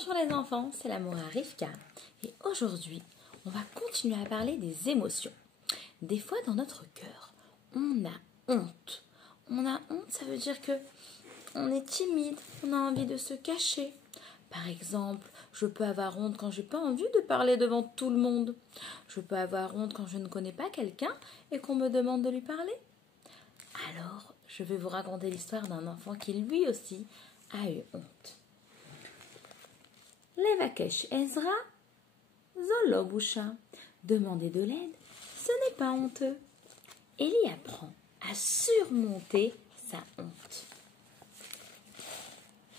Bonjour les enfants, c'est l'amour à Rivka et aujourd'hui on va continuer à parler des émotions. Des fois dans notre cœur, on a honte. On a honte, ça veut dire que on est timide, on a envie de se cacher. Par exemple, je peux avoir honte quand j'ai pas envie de parler devant tout le monde. Je peux avoir honte quand je ne connais pas quelqu'un et qu'on me demande de lui parler. Alors, je vais vous raconter l'histoire d'un enfant qui lui aussi a eu honte. Levakesh Ezra, Zolobusha. Demander de l'aide, ce n'est pas honteux. Élie apprend à surmonter sa honte.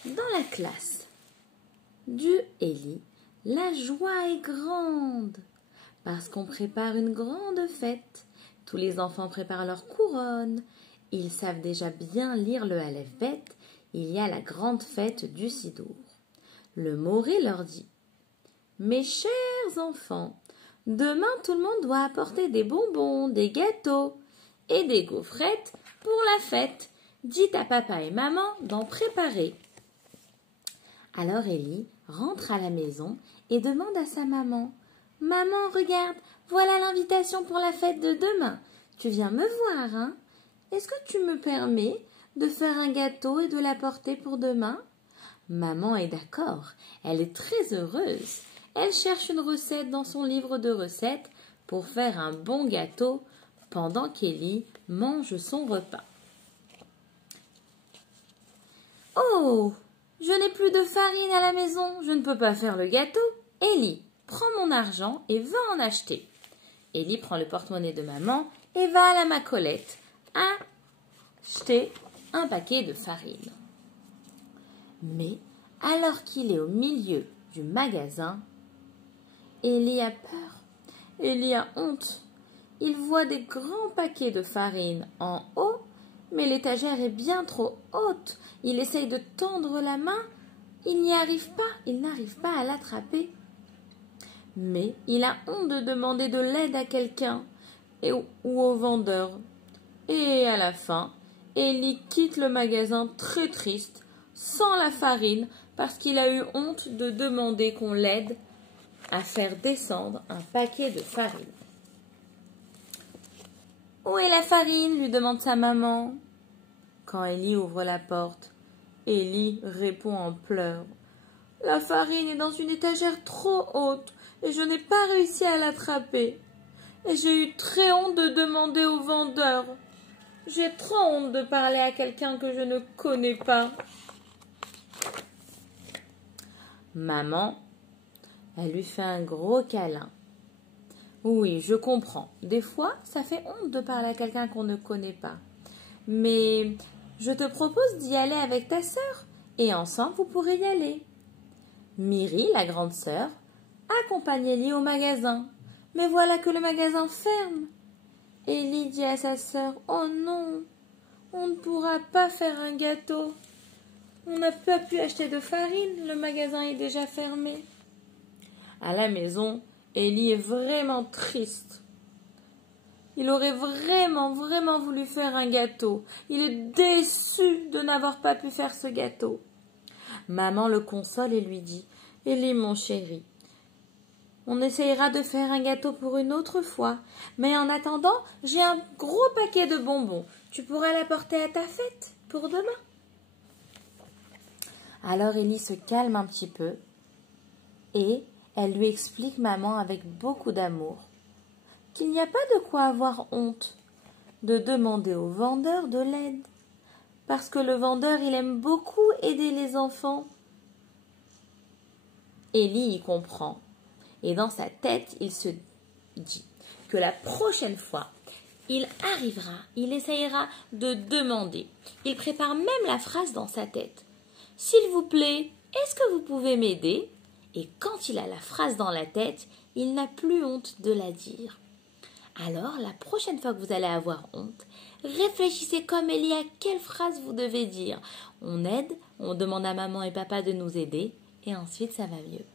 Dans la classe du Élie, la joie est grande parce qu'on prépare une grande fête. Tous les enfants préparent leur couronne. Ils savent déjà bien lire le Aleph Bet. Il y a la grande fête du Sidour. Le Moré leur dit « Mes chers enfants, demain tout le monde doit apporter des bonbons, des gâteaux et des gaufrettes pour la fête. Dites à papa et maman d'en préparer. » Alors Élie rentre à la maison et demande à sa maman « Maman, regarde, voilà l'invitation pour la fête de demain. Tu viens me voir, hein? Est-ce que tu me permets de faire un gâteau et de l'apporter pour demain ?» Maman est d'accord, elle est très heureuse. Elle cherche une recette dans son livre de recettes pour faire un bon gâteau pendant qu'Élie mange son repas. « Oh, je n'ai plus de farine à la maison, je ne peux pas faire le gâteau. Élie, prends mon argent et va en acheter. » Élie prend le porte-monnaie de maman et va à la Macolette acheter un paquet de farine. Mais, alors qu'il est au milieu du magasin, Élie a peur, Élie a honte. Il voit des grands paquets de farine en haut, mais l'étagère est bien trop haute. Il essaye de tendre la main, il n'y arrive pas, il n'arrive pas à l'attraper. Mais il a honte de demander de l'aide à quelqu'un ou au vendeur. Et à la fin, Élie quitte le magasin très triste, sans la farine, parce qu'il a eu honte de demander qu'on l'aide à faire descendre un paquet de farine. « Où est la farine ?» lui demande sa maman. Quand Élie ouvre la porte, Élie répond en pleurs. « La farine est dans une étagère trop haute et je n'ai pas réussi à l'attraper. Et j'ai eu très honte de demander au vendeur. J'ai trop honte de parler à quelqu'un que je ne connais pas. » Maman, elle lui fait un gros câlin. Oui, je comprends. Des fois, ça fait honte de parler à quelqu'un qu'on ne connaît pas. Mais je te propose d'y aller avec ta sœur et ensemble vous pourrez y aller. Myri, la grande sœur, accompagne Élie au magasin. Mais voilà que le magasin ferme. Élie dit à sa sœur « Oh non, on ne pourra pas faire un gâteau. On n'a pas pu acheter de farine, le magasin est déjà fermé. » À la maison, Élie est vraiment triste. Il aurait vraiment voulu faire un gâteau. Il est déçu de n'avoir pas pu faire ce gâteau. Maman le console et lui dit « Élie, mon chéri, on essayera de faire un gâteau pour une autre fois. Mais en attendant, j'ai un gros paquet de bonbons. Tu pourras l'apporter à ta fête pour demain. » Alors Élie se calme un petit peu et elle lui explique, maman, avec beaucoup d'amour, qu'il n'y a pas de quoi avoir honte de demander au vendeur de l'aide. Parce que le vendeur, il aime beaucoup aider les enfants. Élie y comprend. Et dans sa tête, il se dit que la prochaine fois, il arrivera, il essayera de demander. Il prépare même la phrase dans sa tête. « S'il vous plaît, est-ce que vous pouvez m'aider ?» Et quand il a la phrase dans la tête, il n'a plus honte de la dire. Alors, la prochaine fois que vous allez avoir honte, réfléchissez comme Élie à quelle phrase vous devez dire. On aide, on demande à maman et papa de nous aider, et ensuite ça va mieux.